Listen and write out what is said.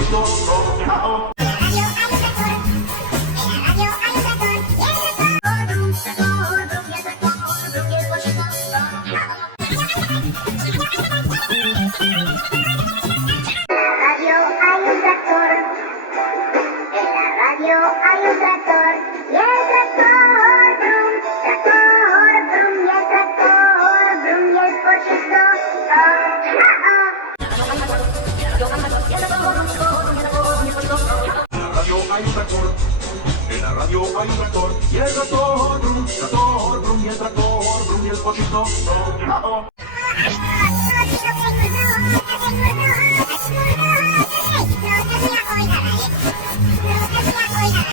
pollito, chao. Hay un tractor y el tractor brum, y el tractor brum y el pollito En la radio hay un tractor, en la radio hay un tractor y el tractor brum, y el tractor brum y el pollito, chao.